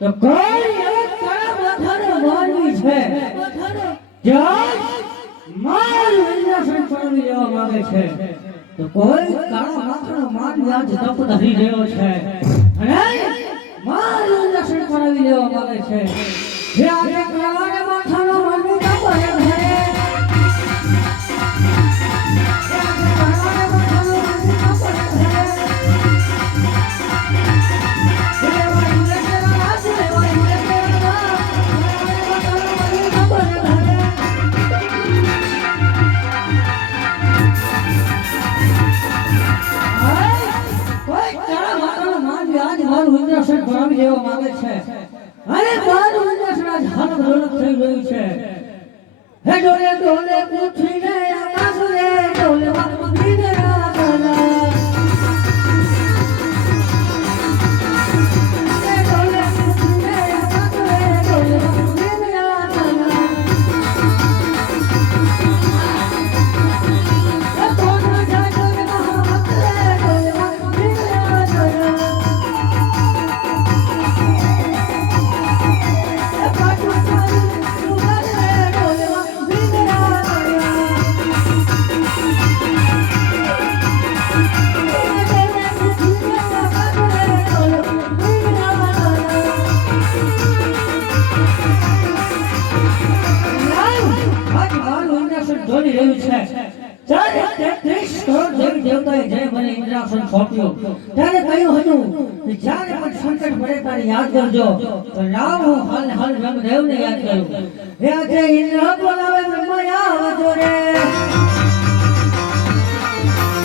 તો કોઈ એક તારા માથાને મારવી છે જ્યાં મારું ઇન્દ્રસન પડાવી લેવા માંગે છે તો કોઈ તારા માથાનો માનવી આજ તપ ધરી રહ્યો છે અને મારું ઇન્દ્રસન પડાવી લેવા માંગે છે જે આજે કાળાને માથાનો માનવી તપ રહે છે ઇન્દ્રસન ભરાવી લેવા માંગે છે અરે મારું ઇન્દ્રસન આજ હાલત રોલક થઈ ગયું છે હે ડોલે ડોલે પૂછીને આકાશ રે ડોલે વાગીને રાગલા હે ડોલે પૂછીને આકાશ રે ડોલે વાગીને રાગલા હે કોણ જાગે મહામત રે ડોલે વાગીને રાગલા ત્યારે કહ્યું હતું કે જ્યારે પણ સંકટ પડે ત્યારે યાદ કરજો તો લાવ હું હાલ હાલ રંગદેવને યાદ કરું હે આજે ઇન્દ્ર બોલાવે બ્રહ્મા આવજો રે હે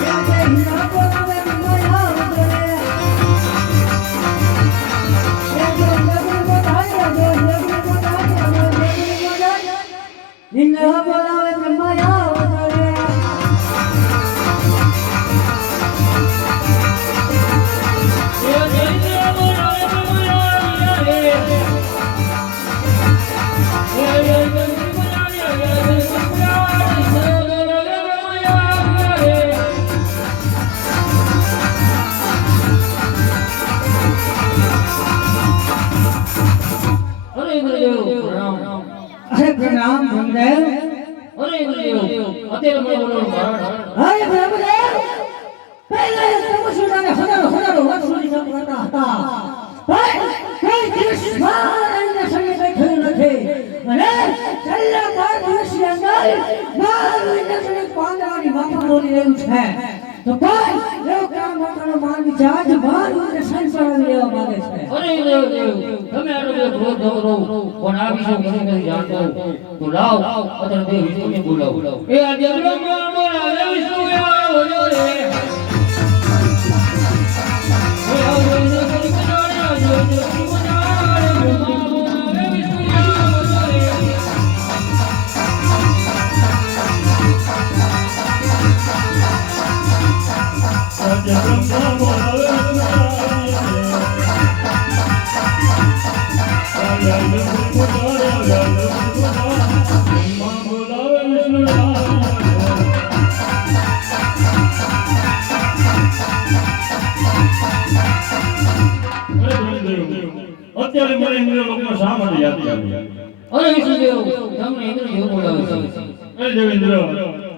આજે ઇન્દ્ર બોલાવે બ્રહ્મા આવજો રે હે જો લગન બોલાય જો લગન બોલાય જો લગન બોલાય ઇન્દ્ર બોલાવે બ્રહ્મા આવજો રે प्रणाम ब्रह्मदेव अरे गुरुदेव અત્યારે મને બોલો અરે બ્રહ્મદેવ પહેલા તમસુડાને હજારો વર્ષ સુધી સંભળતા હતા પણ કોઈ દિવસ મારા સંગે બેઠો નથી અને છેલ્લા 5 દિવસની અંદર મારું ઇન્દ્રસન પાંદડાની માફક દોરી રહ્યું છે તો કોઈ એવો કામ માતાનો માનવી છે આજ મારું અને સંસાર લેવા માંગે છે અરે તમે આનો ક્રોધ ધરો પણ આ વિશે મને નથી જાણતો તો લાવ અત્યારે દેવ વિષ્ણુને બોલાવો એ આ જગમાં બોલાવે વિષ્ણુ આવ્યો રે અત્યારે મને ઇન્દ્ર લોકમાં શા માટે યાદ આવી? અરે વિષ્ણુદેવ તમને ઇન્દ્ર એવું બોલાવે છે અરે દેવેન્દ્ર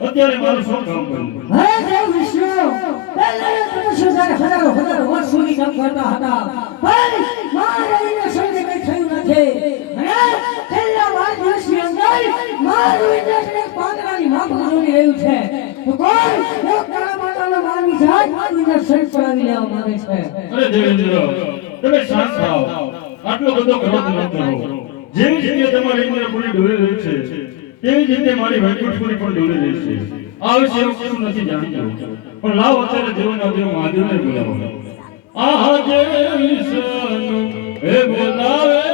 અત્યારે મારું શું કામ કર્યું? હે દેવ વિષ્ણુ પહેલા તમે સુધાર હજારો વર્ષ સુધી કામ કરતા હતા પણ મારા એને સંગે કઈ થયું નથી અને છેલ્લા 12 દિવસની અંદર મારું ઇન્દ્રને પાંદડાની માફક જોડી રહ્યું છે તો કોઈ એવો કાળા માતાનો માનવી છે આજ મારું ઇન્દ્ર સંગ પડાવી લેવા માંગે છે અરે દેવેન્દ્ર તમે શાંત થાઓ, આટલો બધો ક્રોધ ન કરો. જેવી રીતે તમારી ઇન્દ્રપુરી ડોલી રહી છે તેવી જ રીતે મારી વૈકુંઠપુરી પણ ડોલી રહી છે. આ વિશે હું કશું નથી જાણતો પણ લાવ અત્યારે દેવના દેવ મહાદેવને બોલાવો. આહા જે વિષ્ણુ હે બોલાવે